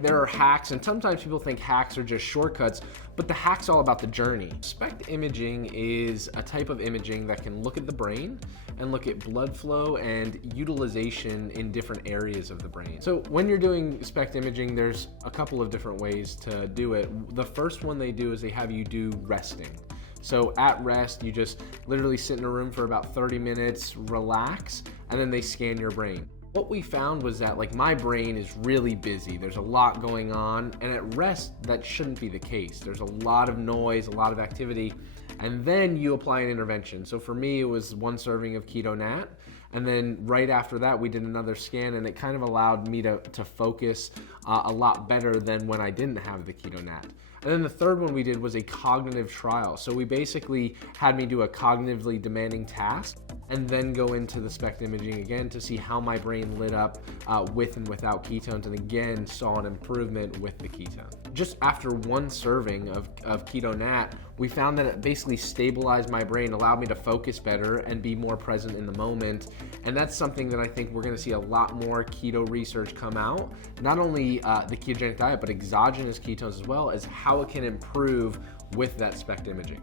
There are hacks, and sometimes people think hacks are just shortcuts, but the hack's all about the journey. SPECT imaging is a type of imaging that can look at the brain and look at blood flow and utilization in different areas of the brain. So when you're doing SPECT imaging, there's a couple of different ways to do it. The first one they do is they have you do resting. So at rest, you just literally sit in a room for about 30 minutes, relax, and then they scan your brain. What we found was that my brain is really busy. There's a lot going on, and at rest, that shouldn't be the case. There's a lot of noise, a lot of activity, and then you apply an intervention. So for me, it was 1 serving of Keto Nat, and then right after that, we did another scan, and it kind of allowed me to focus a lot better than when I didn't have the Keto Nat. And then the third one we did was a cognitive trial. So we basically had me do a cognitively demanding task and then go into the SPECT imaging again to see how my brain lit up with and without ketones, and again saw an improvement with the ketone. Just after 1 serving of Keto Nat, we found that it basically stabilized my brain, allowed me to focus better and be more present in the moment. And that's something that I think we're gonna see a lot more keto research come out. Not only the ketogenic diet, but exogenous ketones as well, as how it can improve with that SPECT imaging.